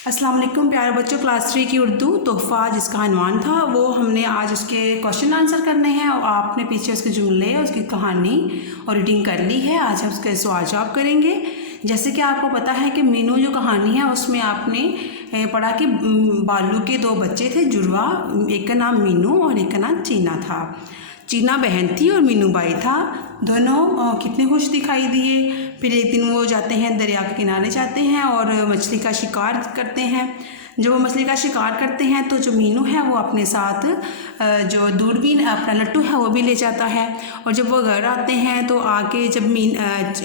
अस्सलाम वालेकुम प्यारे बच्चों। क्लास 3 की उर्दू तोहफ़ा जिसका अनवान था वो हमने आज उसके क्वेश्चन आंसर करने हैं और आपने पीछे उसके जुमले उसकी कहानी और रीडिंग कर ली है। आज हम उसके सवाल जवाब करेंगे। जैसे कि आपको पता है कि मीनू जो कहानी है उसमें आपने पढ़ा कि बालू के दो बच्चे थे जुड़वा, एक का नाम मीनू और एक का नाम चीना था। चीना बहन थी और मीनू भाई था। दोनों कितने खुश दिखाई दिए। फिर एक दिन वो जाते हैं, दरिया के किनारे जाते हैं और मछली का शिकार करते हैं। जब वो मछली का शिकार करते हैं तो जो मीनू है वो अपने साथ जो दूरबीन अपना लट्टू है वो भी ले जाता है। और जब वो घर आते हैं तो आके जब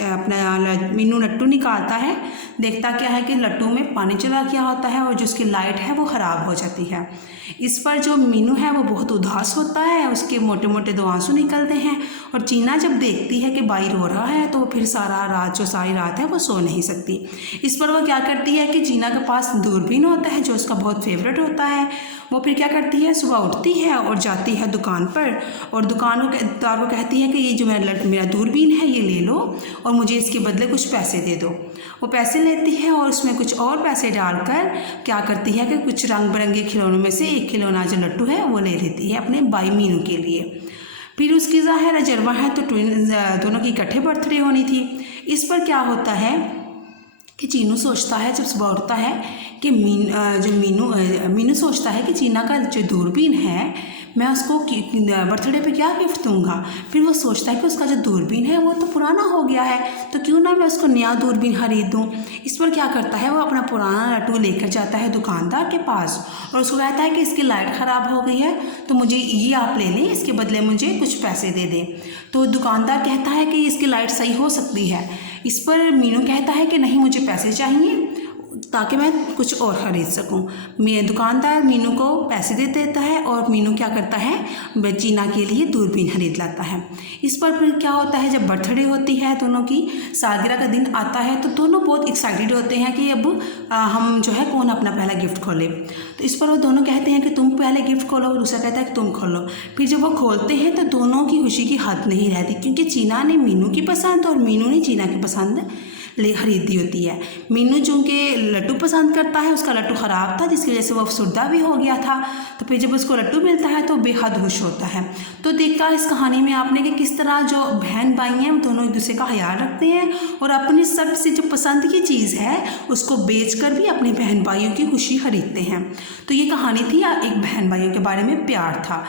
अपना मीनू लट्टू निकालता है, देखता क्या है कि लट्टू में पानी चला गया होता है और जो उसकी लाइट है वो ख़राब हो जाती है। इस पर जो मीनू है वो बहुत उदास होता है, उसके मोटे मोटे दो आंसू निकलते हैं। और चीना जब देखती है कि भाई रो रहा है तो फिर सारी रात है वो सो नहीं सकती। इस पर वो क्या करती है कि चीना के पास दूरबीन होता है जो उसका बहुत फेवरेट होता है। वो फिर क्या करती है, सुबह उठती है और जाती है दुकान पर और दुकानदार को कहती है कि ये जो मेरा दूरबीन है ये ले लो और मुझे इसके बदले कुछ पैसे दे दो। वो पैसे लेती है और उसमें कुछ और पैसे डालकर क्या करती है कि कुछ रंग बिरंगे खिलौनों में से एक खिलौना जो लट्टू है वो ले लेती है अपने भाई मीनू के लिए। फिर उसकी ज़ाहिर जरवा है तो दोनों की इकट्ठे बर्थडे होनी थी। इस पर क्या होता है कि चीनू सोचता है, जब सुबह उठता है कि मीनू सोचता है कि चीना का जो दूरबीन है मैं उसको बर्थडे पे क्या गिफ्ट दूंगा। फिर वो सोचता है कि उसका जो दूरबीन है वो तो पुराना हो गया है, तो क्यों ना मैं उसको नया दूरबीन खरीद दूँ। इस पर क्या करता है, वो अपना पुराना लट्टू लेकर जाता है दुकानदार के पास और उसको कहता है कि इसकी लाइट ख़राब हो गई है तो मुझे ये आप ले लें, इसके बदले मुझे कुछ पैसे दे दें। तो दुकानदार कहता है कि इसकी लाइट सही हो सकती है। इस पर मीनू कहता है कि नहीं, मुझे पैसे चाहिए ताकि मैं कुछ और ख़रीद सकूं। दुकानदार मीनू को पैसे दे देता है और मीनू क्या करता है, चीना के लिए दूरबीन खरीद लाता है। इस पर फिर क्या होता है, जब बर्थडे होती है दोनों की, सालगिरह का दिन आता है तो दोनों बहुत एक्साइटेड होते हैं कि अब हम जो है कौन अपना पहला गिफ्ट खोले। तो इस पर वो दोनों कहते हैं कि तुम पहले गिफ्ट खोलो, दूसरा कहता है कि तुम खोलो। फिर जब वो खोलते हैं तो दोनों की खुशी की हद नहीं रहती, क्योंकि चीना ने मीनू की पसंद और मीनू ने चीना की पसंद खरीदी होती है। मीनू चूँकि लट्टू पसंद करता है, उसका लट्टू ख़राब था जिसकी वजह से वो अफसरदा भी हो गया था। तो फिर जब उसको लट्टू मिलता है तो बेहद खुश होता है। तो देखा इस कहानी में आपने कि किस तरह जो बहन भाई हैं वो दोनों एक दूसरे का ख्याल रखते हैं और अपनी सबसे जो पसंद की चीज़ है उसको बेचकर भी अपने बहन भाइयों की खुशी खरीदते हैं। तो ये कहानी थी एक बहन भाइयों के बारे में प्यार था।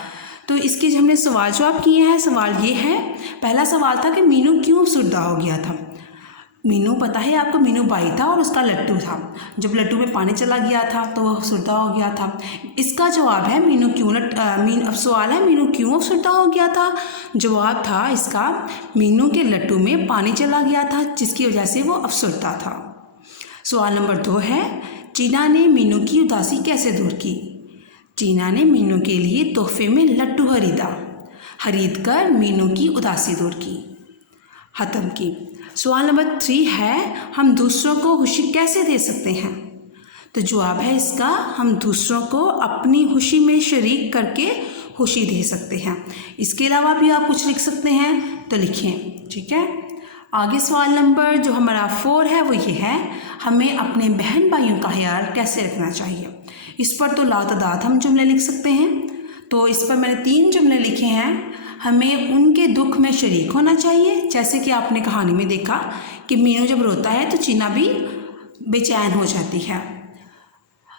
तो इसके जो हमने सवाल जवाब किए हैं, सवाल ये है, पहला सवाल था कि मीनू क्यों अफसरदा हो गया था। मीनू पता है आपको, मीनू भाई था और उसका लट्टू था। जब लट्टू में पानी चला गया था तो वह अफसरदा हो गया था। इसका जवाब है मीनू क्यों सवाल है मीनू क्यों अफसरदा हो गया था। जवाब था इसका, मीनू के लट्टू में पानी चला गया था जिसकी वजह से वो अफसरदा था। सवाल नंबर 2 है, चीना ने मीनू की उदासी कैसे दूर की। चीना ने मीनू के लिए तोहफे में लट्टू खरीद कर मीनू की उदासी दूर की, ख़त्म की। सवाल नंबर 3 है, हम दूसरों को खुशी कैसे दे सकते हैं। तो जवाब है इसका, हम दूसरों को अपनी खुशी में शरीक करके खुशी दे सकते हैं। इसके अलावा भी आप कुछ लिख सकते हैं तो लिखें, ठीक है। आगे सवाल नंबर जो हमारा 4 है वो ये है, हमें अपने बहन भाइयों का ख्याल कैसे रखना चाहिए। इस पर तो लातादाद हम जुमले लिख सकते हैं। तो इस पर मैंने 3 जुमले लिखे हैं। हमें उनके दुख में शरीक होना चाहिए, जैसे कि आपने कहानी में देखा कि मीनू जब रोता है तो चीना भी बेचैन हो जाती है।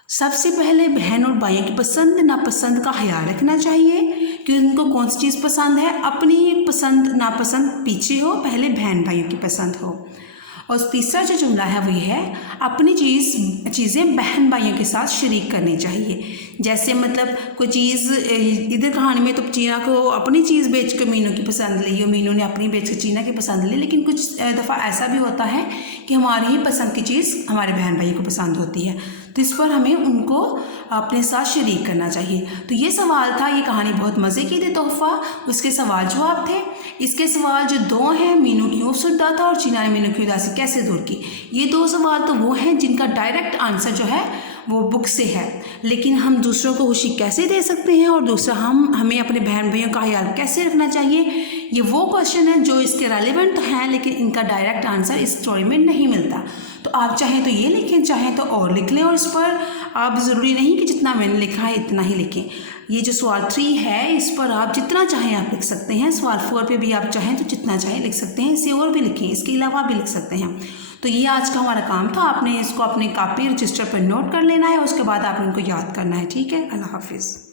सबसे पहले बहन और भाइयों की पसंद नापसंद का ख्याल रखना चाहिए कि उनको कौन सी चीज़ पसंद है। अपनी पसंद नापसंद पीछे हो, पहले बहन भाइयों की पसंद हो। और तीसरा जो जुमला है वो है, अपनी चीज़ें बहन भाइयों के साथ शरीक करनी चाहिए। जैसे मतलब कोई चीज़, इधर कहानी में तो चीना को अपनी चीज़ बेच कर मीनू की पसंद ली और मीनू ने अपनी बेच कर चीना की पसंद ली, लेकिन कुछ दफ़ा ऐसा भी होता है कि हमारी ही पसंद की चीज़ हमारे बहन भाई को पसंद होती है, तो इस पर हमें उनको अपने साथ शरीक करना चाहिए। तो ये सवाल था, ये कहानी बहुत मज़े की थी तोहफ़ा, उसके सवाल जवाब थे। इसके सवाल जो 2 हैं, मीनू क्यों अफसरदा था और चीना ने मीनू की उदासी कैसे दूर की, ये 2 सवाल तो वो हैं जिनका डायरेक्ट आंसर जो है वो बुक से है। लेकिन हम दूसरों को खुशी कैसे दे सकते हैं और दूसरा हमें अपने बहन भाइयों का ख्याल कैसे रखना चाहिए, ये वो क्वेश्चन है जो इसके रेलिवेंट तो हैं लेकिन इनका डायरेक्ट आंसर इस स्टोरी में नहीं मिलता। तो आप चाहें तो ये लिखें, चाहें तो और लिख लें, और इस पर आप ज़रूरी नहीं कि जितना मैंने लिखा है इतना ही लिखें। ये जो सवाल 3 है इस पर आप जितना चाहें आप लिख सकते हैं। सवाल 4 पे भी आप चाहें तो जितना चाहें लिख सकते हैं, इससे और भी लिखें, इसके अलावा भी लिख सकते हैं। तो ये आज का हमारा काम था। आपने इसको अपने कॉपी रजिस्टर पर नोट कर लेना है, उसके बाद आपने इनको याद करना है। ठीक है, अल्लाह हाफिज़।